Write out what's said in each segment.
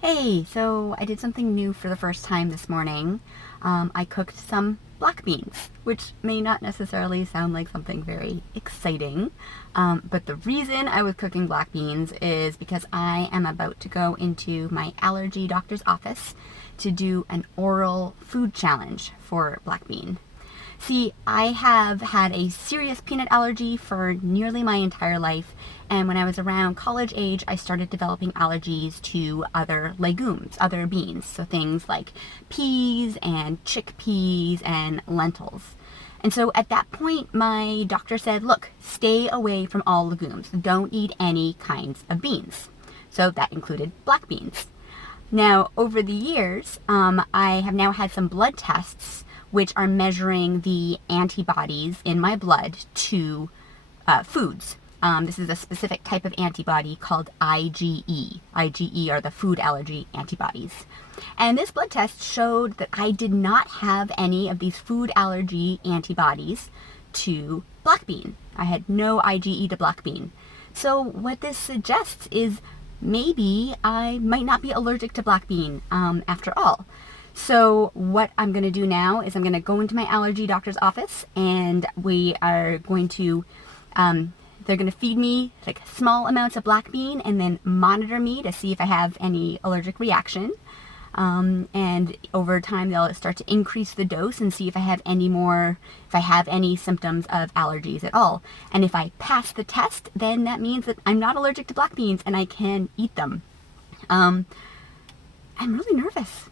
Hey, so I did something new for the first time this morning. I cooked some black beans, which may not necessarily sound like something very exciting, but the reason I was cooking black beans is because I am about to go into my allergy doctor's office to do an oral food challenge for black bean. See, I have had a serious peanut allergy for nearly my entire life, and when I was around college age, I started developing allergies to other legumes, other beans, so things like peas and chickpeas and lentils. And so at that point, my doctor said, look, stay away from all legumes. Don't eat any kinds of beans. So that included black beans. Now, over the years, I have now had some blood tests which are measuring the antibodies in my blood to foods. This is a specific type of antibody called IgE. IgE are the food allergy antibodies. And this blood test showed that I did not have any of these food allergy antibodies to black bean. I had no IgE to black bean. So what this suggests is maybe I might not be allergic to black bean after all. So what I'm going to do now is I'm going to go into my allergy doctor's office, and we are going to, they're going to feed me like small amounts of black bean and then monitor me to see if I have any allergic reaction. And over time they'll start to increase the dose and see if I have any symptoms of allergies at all. And if I pass the test, then that means that I'm not allergic to black beans and I can eat them. I'm really nervous.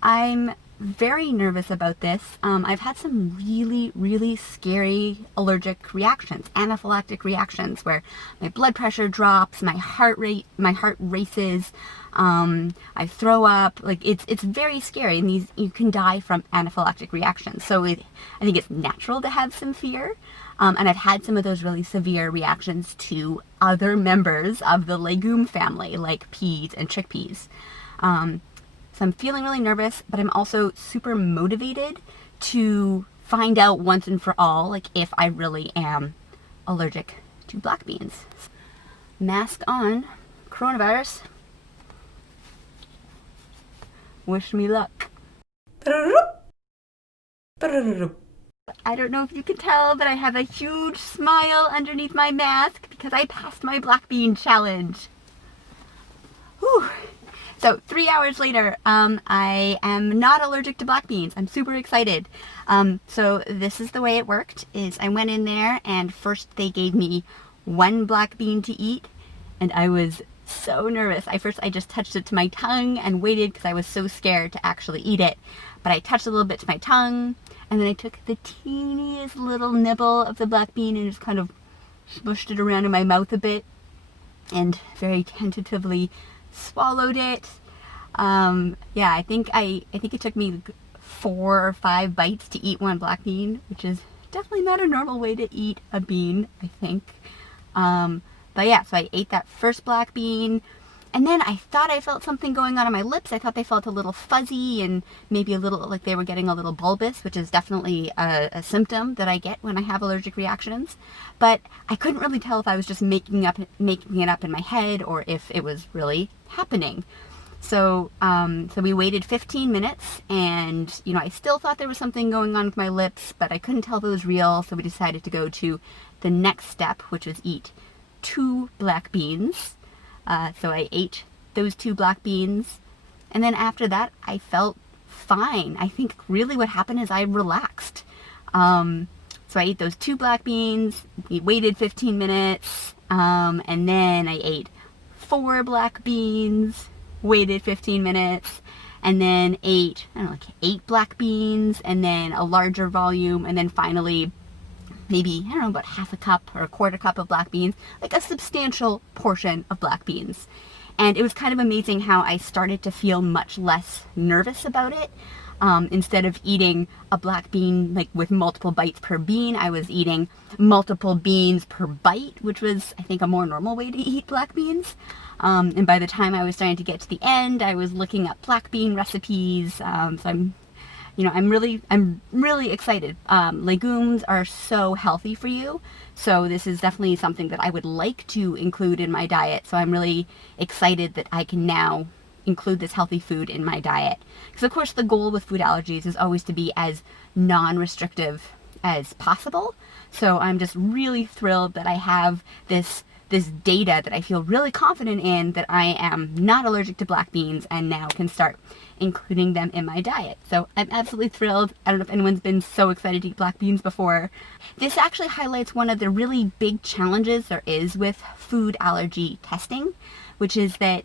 I'm very nervous about this. I've had some really scary allergic reactions, anaphylactic reactions, where my blood pressure drops, my heart races, I throw up. Like it's very scary, and you can die from anaphylactic reactions. So I think it's natural to have some fear. And I've had some of those really severe reactions to other members of the legume family, like peas and chickpeas. So I'm feeling really nervous, but I'm also super motivated to find out once and for all, like, if I really am allergic to black beans. Mask on. Coronavirus. Wish me luck. I don't know if you can tell, but I have a huge smile underneath my mask because I passed my black bean challenge. Whew. So 3 hours later, I am not allergic to black beans. I'm super excited. So this is the way it worked, is I went in there and first they gave me one black bean to eat, and I was so nervous. I just touched it to my tongue and waited because I was so scared to actually eat it. But I touched a little bit to my tongue, and then I took the teeniest little nibble of the black bean and just kind of smushed it around in my mouth a bit and very tentatively swallowed it. Yeah, I think it took me 4 or 5 bites to eat one black bean, which is definitely not a normal way to eat a bean, I think. But yeah, so I ate that first black bean, and then I thought I felt something going on my lips. I thought they felt a little fuzzy and maybe a little like they were getting a little bulbous, which is definitely a symptom that I get when I have allergic reactions. But I couldn't really tell if I was just making it up in my head or if it was really happening. So we waited 15 minutes, and I still thought there was something going on with my lips, but I couldn't tell if it was real. So we decided to go to the next step, which was eat 2 black beans. So I ate those 2 black beans, and then after that I felt fine. I think really what happened is I relaxed. So I ate those 2 black beans, we waited 15 minutes, and then I ate 4 black beans, waited 15 minutes, and then ate, I don't know, like 8 black beans, and then a larger volume, and then finally maybe, I don't know, about half a cup or a quarter cup of black beans, like a substantial portion of black beans. And it was kind of amazing how I started to feel much less nervous about it. Instead of eating a black bean like with multiple bites per bean, I was eating multiple beans per bite, which was, I think, a more normal way to eat black beans. And by the time I was starting to get to the end, I was looking up black bean recipes. So I'm really excited. Legumes are so healthy for you. So this is definitely something that I would like to include in my diet. So I'm really excited that I can now, include this healthy food in my diet. Because of course the goal with food allergies is always to be as non-restrictive as possible. So I'm just really thrilled that I have this data that I feel really confident in, that I am not allergic to black beans and now can start including them in my diet. So I'm absolutely thrilled. I don't know if anyone's been so excited to eat black beans before. This actually highlights one of the really big challenges there is with food allergy testing, which is that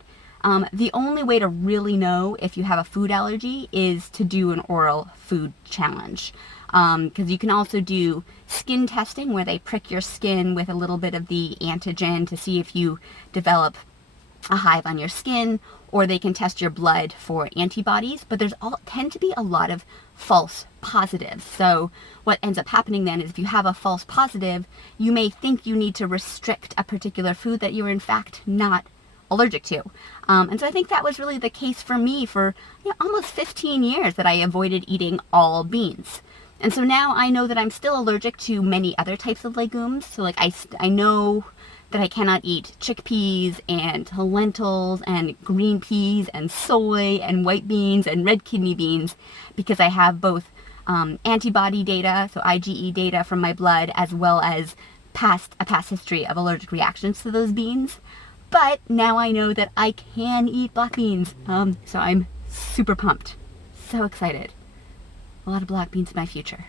the only way to really know if you have a food allergy is to do an oral food challenge. Because you can also do skin testing where they prick your skin with a little bit of the antigen to see if you develop a hive on your skin, or they can test your blood for antibodies, but there's tend to be a lot of false positives. So what ends up happening then is if you have a false positive, you may think you need to restrict a particular food that you're in fact not allergic to. And so I think that was really the case for me for almost 15 years, that I avoided eating all beans. And so now I know that I'm still allergic to many other types of legumes. So like I know that I cannot eat chickpeas and lentils and green peas and soy and white beans and red kidney beans, because I have both antibody data, so IgE data from my blood, as well as a past history of allergic reactions to those beans. But now I know that I can eat black beans. So I'm super pumped. So excited. A lot of black beans in my future.